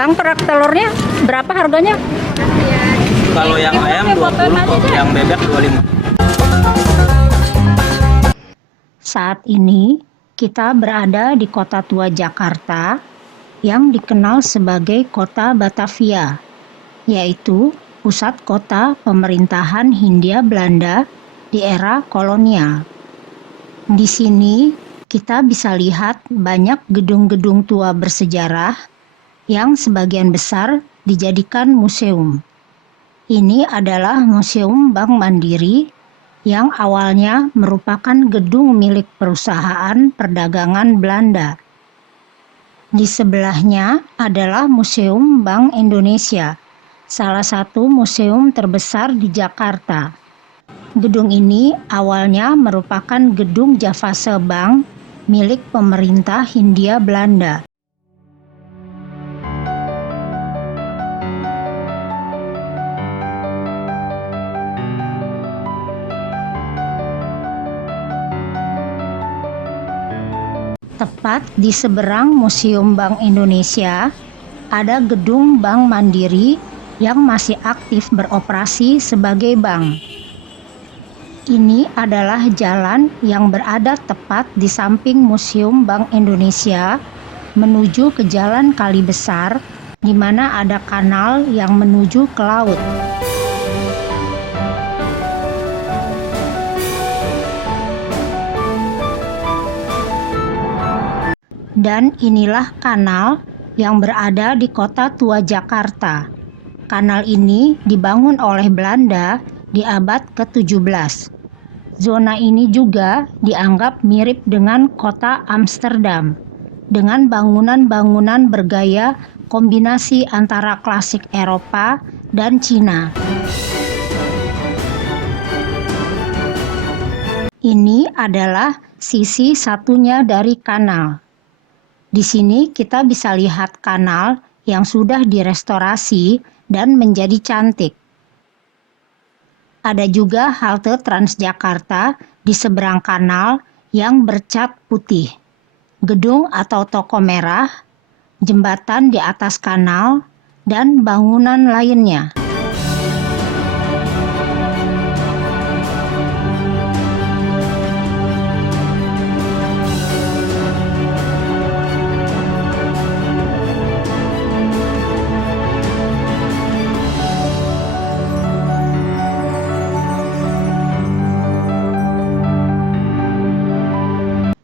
Bang, kerak telurnya berapa harganya? Kalau yang ayam 20 kok, yang bebek 25. Saat ini kita berada di kota tua Jakarta yang dikenal sebagai kota Batavia, yaitu pusat kota pemerintahan Hindia Belanda di era kolonial. Di sini kita bisa lihat banyak gedung-gedung tua bersejarah yang sebagian besar dijadikan museum. Ini adalah Museum Bank Mandiri yang awalnya merupakan gedung milik perusahaan perdagangan Belanda. Di sebelahnya adalah Museum Bank Indonesia, salah satu museum terbesar di Jakarta. Gedung ini awalnya merupakan gedung Javase Bank milik pemerintah Hindia Belanda. Tepat di seberang Museum Bank Indonesia, ada gedung Bank Mandiri yang masih aktif beroperasi sebagai bank. Ini adalah jalan yang berada tepat di samping Museum Bank Indonesia menuju ke Jalan Kali Besar, di mana ada kanal yang menuju ke laut. Dan inilah kanal yang berada di kota tua Jakarta. Kanal ini dibangun oleh Belanda di abad ke-17. Zona ini juga dianggap mirip dengan kota Amsterdam, dengan bangunan-bangunan bergaya kombinasi antara klasik Eropa dan Cina. Ini adalah sisi satunya dari kanal. Di sini kita bisa lihat kanal yang sudah direstorasi dan menjadi cantik. Ada juga halte Transjakarta di seberang kanal yang bercat putih, gedung atau toko merah, jembatan di atas kanal, dan bangunan lainnya.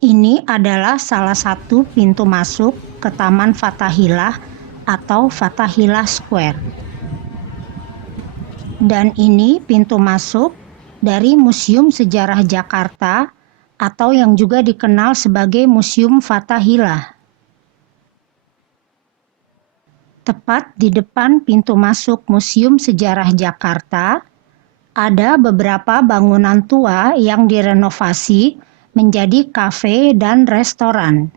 Ini adalah salah satu pintu masuk ke Taman Fathahillah atau Fathahillah Square. Dan ini pintu masuk dari Museum Sejarah Jakarta atau yang juga dikenal sebagai Museum Fathahillah. Tepat di depan pintu masuk Museum Sejarah Jakarta, ada beberapa bangunan tua yang direnovasi menjadi kafe dan restoran.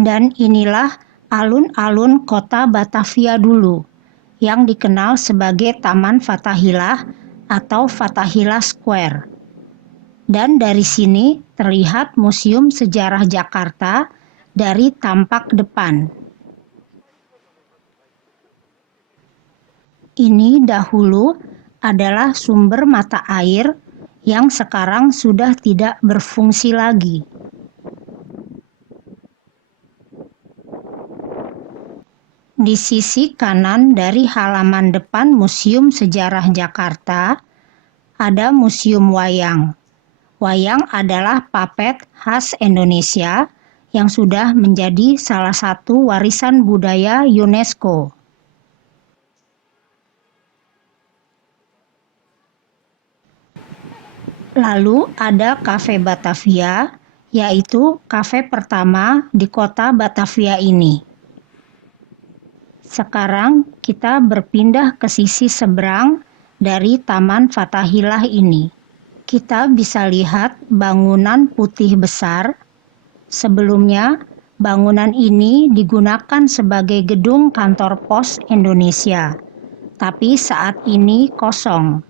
Dan inilah alun-alun kota Batavia dulu, yang dikenal sebagai Taman Fathahillah atau Fathahillah Square. Dan dari sini terlihat Museum Sejarah Jakarta dari tampak depan. Ini dahulu adalah sumber mata air yang sekarang sudah tidak berfungsi lagi. Di sisi kanan dari halaman depan Museum Sejarah Jakarta, ada Museum Wayang. Wayang adalah papet khas Indonesia yang sudah menjadi salah satu warisan budaya UNESCO. Lalu ada Cafe Batavia, yaitu kafe pertama di kota Batavia ini. Sekarang kita berpindah ke sisi seberang dari Taman Fathahillah ini. Kita bisa lihat bangunan putih besar. Sebelumnya, Bangunan ini digunakan sebagai gedung kantor pos Indonesia, tapi saat ini kosong.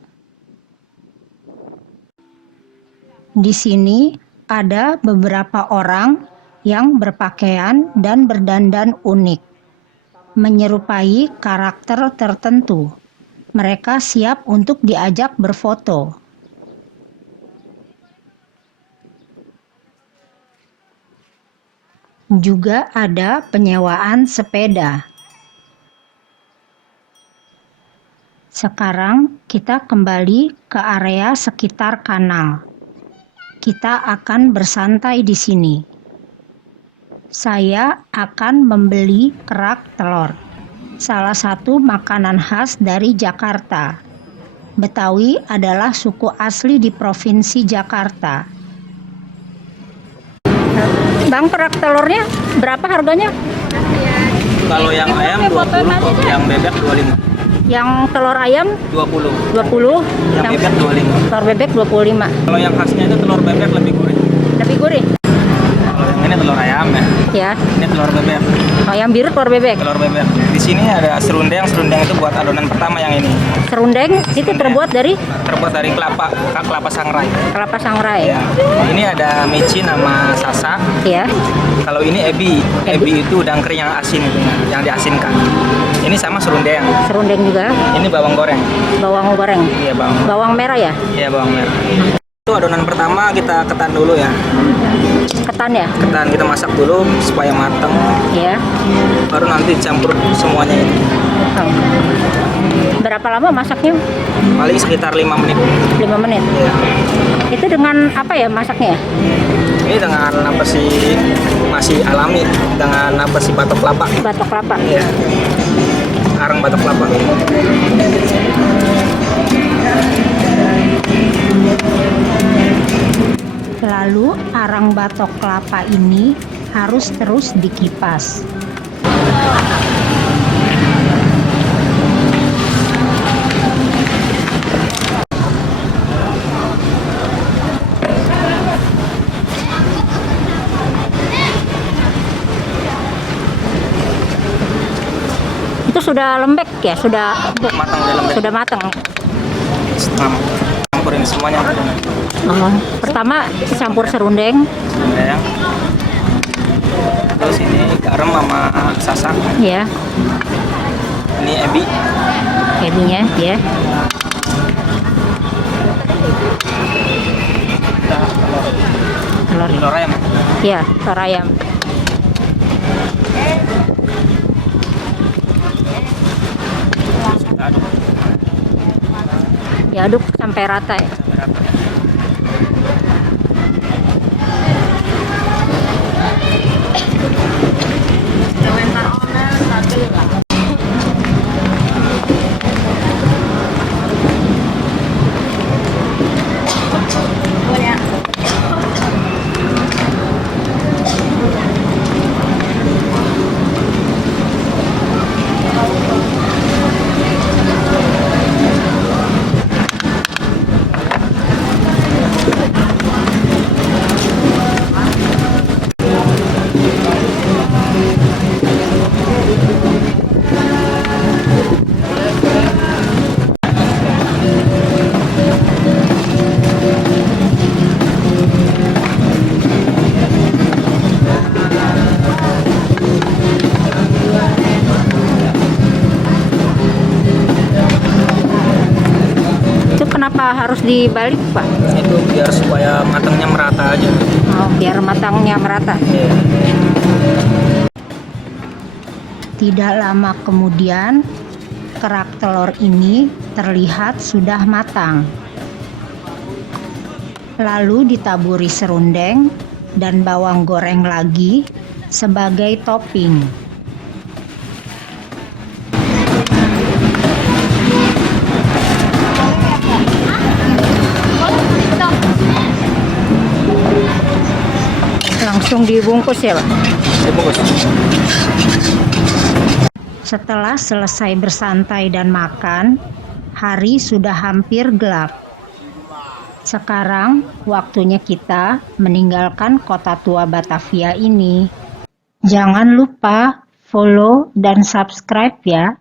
Di sini ada beberapa orang yang berpakaian dan berdandan unik, menyerupai karakter tertentu. Mereka siap untuk diajak berfoto. Juga ada penyewaan sepeda. Sekarang kita kembali ke area sekitar kanal. Kita akan bersantai di sini. Saya akan membeli kerak telur, salah satu makanan khas dari Jakarta. Betawi adalah suku asli di Provinsi Jakarta. Bang, kerak telurnya berapa harganya? Kalau yang ayam 20, yang bebek 25. Yang telur ayam 20. 20, Yang bebek 25. telur bebek 25. Kalau yang khasnya itu telur bebek lebih gurih. Lebih gurih? Kalau yang ini telur ayam ya. Ya. Ini telur bebek. Oh, yang biru telur bebek. Telur bebek. Di sini ada serundeng. Serundeng itu buat adonan pertama yang ini. Serundeng itu terbuat dari Terbuat dari kelapa sangrai. kelapa sangrai. Ya. Ini ada micin sama sasa. Ya. Kalau ini ebi. Ebi itu udang kering yang asin itu, yang diasinkan. Ini sama serundeng. Serundeng juga. Ini bawang goreng. Bawang goreng. Iya, bawang. Bawang merah ya? Iya, bawang merah. Itu adonan pertama kita ketan dulu ya. Ketan ya? Ketan kita masak dulu supaya matang. Ya. Baru nanti campur semuanya ini. Oh. Berapa lama masaknya? Paling sekitar 5 menit. 5 menit. Ya. Itu dengan apa ya masaknya? Ini dengan apa sih, masih alami, dengan apa sih, batok kelapa. Batok kelapa. Iya. Arang batok kelapa. Lalu arang batok kelapa ini harus terus dikipas. Itu sudah lembek ya? Sudah Matang udah lembek. sudah matang. Campurin semuanya. Oh, pertama campur serundeng. Serundeng. Terus ini garam sama sasa. Ya, Ini ebi. ebinya ya. Telur. Telur ayam. Ya, telur ayam. Kita aduk. Diaduk sampai rata ya. Itu kenapa harus dibalik, Pak? Itu biar supaya matangnya merata aja. Oh, biar matangnya merata. Iya. Tidak lama kemudian, kerak telur ini terlihat sudah matang. Lalu ditaburi serundeng dan bawang goreng lagi sebagai topping. Langsung dibungkus ya, Pak? Dibungkus. Setelah selesai bersantai dan makan, hari sudah hampir gelap. Sekarang waktunya kita meninggalkan kota tua Batavia ini. Jangan lupa follow dan subscribe ya.